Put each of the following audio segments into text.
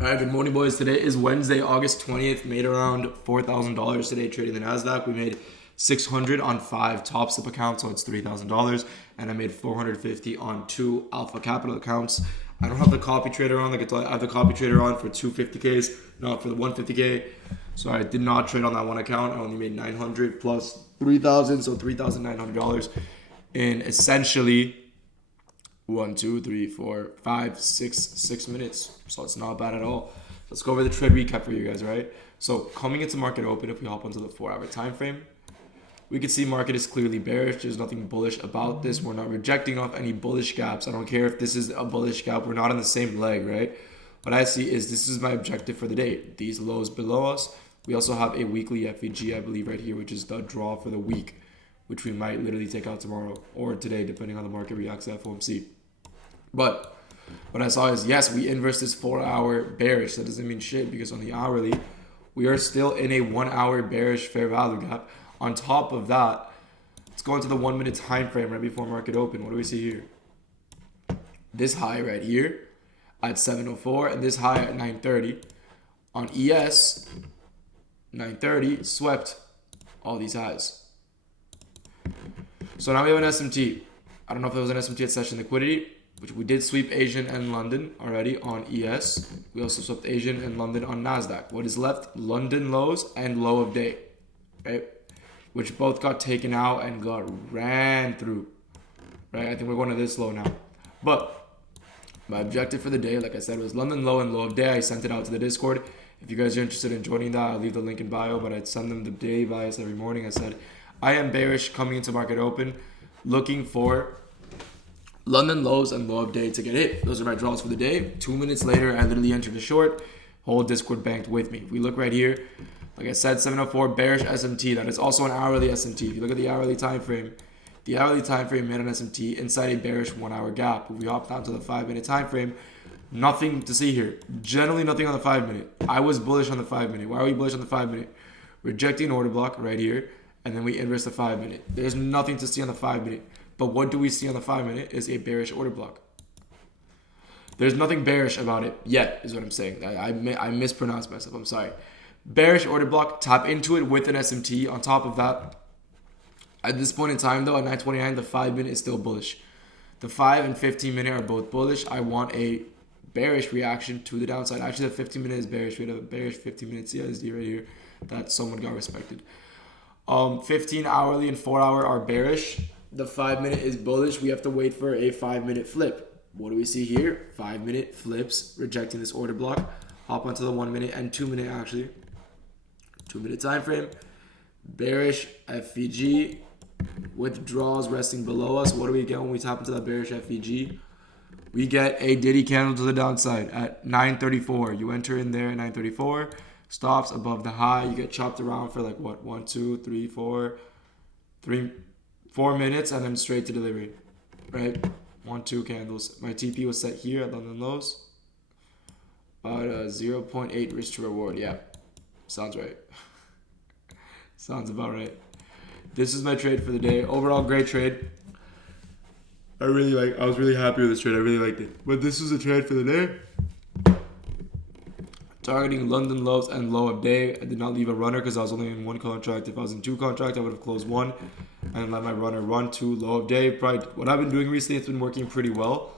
All right, good morning, boys. Today is Wednesday, August 20th. Made around $4,000 today trading the Nasdaq. We made 600 on 5 top step accounts, so it's $3,000, and I made 450 on 2 Alpha Capital accounts. I don't have the copy trader on. I have the copy trader on for 250Ks, not for the 150K. So I did not trade on that one account. I only made 900 plus 3,000, so $3,900 in essentially 1, 2, 3, 4, 5, 6 minutes. So it's not bad at all. Let's go over the trade recap for you guys, right? So coming into market open, if we hop onto the 4-hour time frame, we can see market is clearly bearish. There's nothing bullish about this. We're not rejecting off any bullish gaps. I don't care if this is a bullish gap. We're not on the same leg, right? What I see is this is my objective for the day. These lows below us. We also have a weekly FEG, I believe, right here, which is the draw for the week, which we might literally take out tomorrow or today, depending on the market reacts to FOMC. But what I saw is, yes, we inversed this 4-hour bearish. That doesn't mean shit because on the hourly, we are still in a 1-hour bearish fair value gap. On top of that, let's go into the 1-minute time frame right before market open. What do we see here? This high right here at 7:04 and this high at 9:30. On ES, 9:30 swept all these highs. So now we have an SMT. I don't know if it was an SMT at session liquidity, which we did sweep Asian and London already on ES. We also swept Asian and London on Nasdaq. What is left? London lows and low of day, right? Which both got taken out and got ran through, right? I think we're going to this low now. But my objective for the day, like I said, was London low and low of day. I sent it out to the Discord. If you guys are interested in joining that, I'll leave the link in bio, but I'd send them the day bias every morning. I said, I am bearish coming into market open, looking for London lows and low of day to get hit. Those are my draws for the day. 2 minutes later, I literally entered a short. Whole Discord banked with me. If we look right here, like I said, 7:04 bearish SMT. That is also an hourly SMT. If you look at the hourly time frame made an SMT inside a bearish 1-hour gap. If we hop down to the 5-minute time frame, nothing to see here. Generally nothing on the 5-minute. I was bullish on the 5-minute. Why are we bullish on the 5-minute? Rejecting order block right here, and then we inverse the 5-minute. There's nothing to see on the 5-minute. But what do we see on the 5-minute is a bearish order block. There's nothing bearish about it yet, is what I'm saying. I mispronounced myself. I'm sorry. Bearish order block, tap into it with an SMT. On top of that, at this point in time, though, at 9:29, the 5-minute is still bullish. The 5 and 15-minute are both bullish. I want a bearish reaction to the downside. Actually, the 15-minute is bearish. We had a bearish 15-minute CSD right here that someone got respected. 15 hourly and 4-hour are bearish. The 5-minute is bullish. We have to wait for a 5-minute flip. What do we see here? 5-minute flips, rejecting this order block. Hop onto the 1-minute and 2-minute actually. 2-minute time frame. Bearish FVG. Withdrawals resting below us. What do we get when we tap into that bearish FVG? We get a Diddy candle to the downside at 9:34. You enter in there at 9:34. Stops above the high. You get chopped around for like what? 1, 2, 3, 4 minutes, and then straight to delivery, right? 1, 2 candles. My TP was set here at London lows. About 0.8 risk to reward. Yeah, sounds right. Sounds about right. This is my trade for the day. Overall, great trade. I was really happy with this trade. I really liked it. But this is a trade for the day. Targeting London lows and low of day. I did not leave a runner because I was only in 1 contract. If I was in 2 contracts, I would have closed 1 and let my runner run 2 low of day. Probably what I've been doing recently, it's been working pretty well,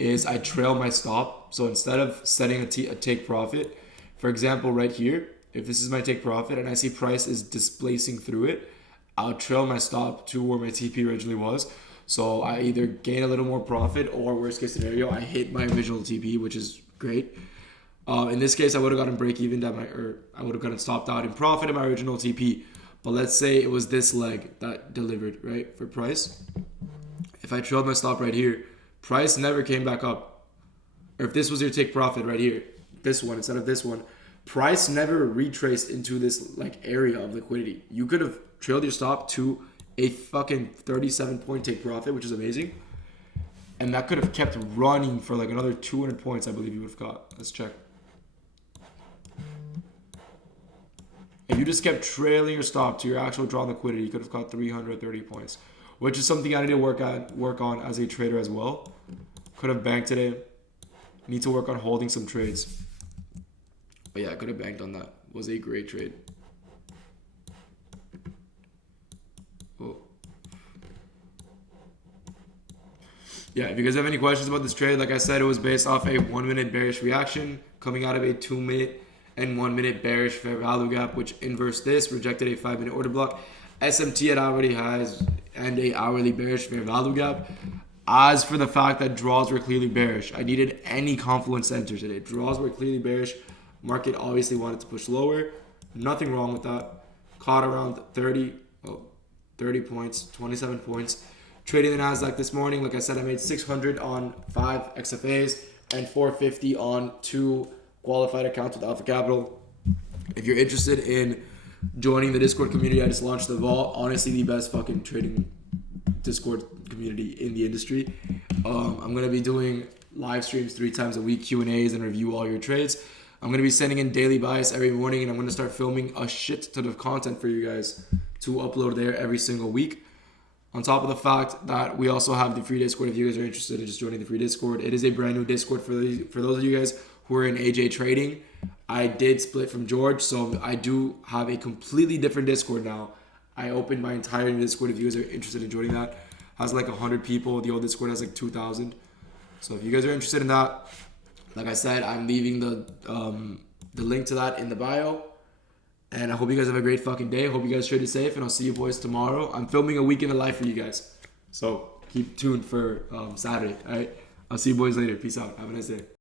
is I trail my stop. So instead of setting a take profit, for example, right here, if this is my take profit and I see price is displacing through it, I'll trail my stop to where my TP originally was. So I either gain a little more profit or worst case scenario, I hit my original TP, which is great. In this case, I would have gotten break even I would have gotten stopped out in profit at my original TP. But let's say it was this leg that delivered, right, for price. If I trailed my stop right here, price never came back up. Or if this was your take profit right here, this one instead of this one, price never retraced into this like area of liquidity. You could have trailed your stop to a fucking 37-point take profit, which is amazing. And that could have kept running for like another 200 points, I believe you would have got. Let's check. If you just kept trailing your stop to your actual draw liquidity, you could have got 330 points, which is something I need to work on as a trader as well. Could have banked today. Need to work on holding some trades. But yeah, I could have banked on that. Was a great trade. Oh. Yeah, if you guys have any questions about this trade, like I said, it was based off a 1 minute bearish reaction coming out of a 2 minute and 1 minute bearish fair value gap, which inversed this, rejected a 5 minute order block. SMT at already has and a hourly bearish fair value gap. As for the fact that draws were clearly bearish, I needed any confluence center today. Draws were clearly bearish. Market obviously wanted to push lower. Nothing wrong with that. Caught around 30 points, 27 points. Trading the Nasdaq this morning, like I said, I made 600 on 5 XFAs and 450 on 2 qualified accounts with Alpha Capital. If you're interested in joining the Discord community, I just launched the vault. Honestly, the best fucking trading Discord community in the industry. I'm gonna be doing live streams 3 times a week, Q&As, and review all your trades. I'm gonna be sending in daily bias every morning, and I'm gonna start filming a shit ton of content for you guys to upload there every single week. On top of the fact that we also have the free Discord if you guys are interested in just joining the free Discord. It is a brand new Discord for those of you guys who are in AJ trading. I did split from George, so I do have a completely different Discord now. I opened my entire new Discord if you guys are interested in joining that. It has like 100 people. The old Discord has like 2,000. So if you guys are interested in that, like I said, I'm leaving the link to that in the bio. And I hope you guys have a great fucking day. Hope you guys trade it safe, and I'll see you boys tomorrow. I'm filming a week in the life for you guys. So keep tuned for Saturday, all right? I'll see you boys later. Peace out. Have a nice day.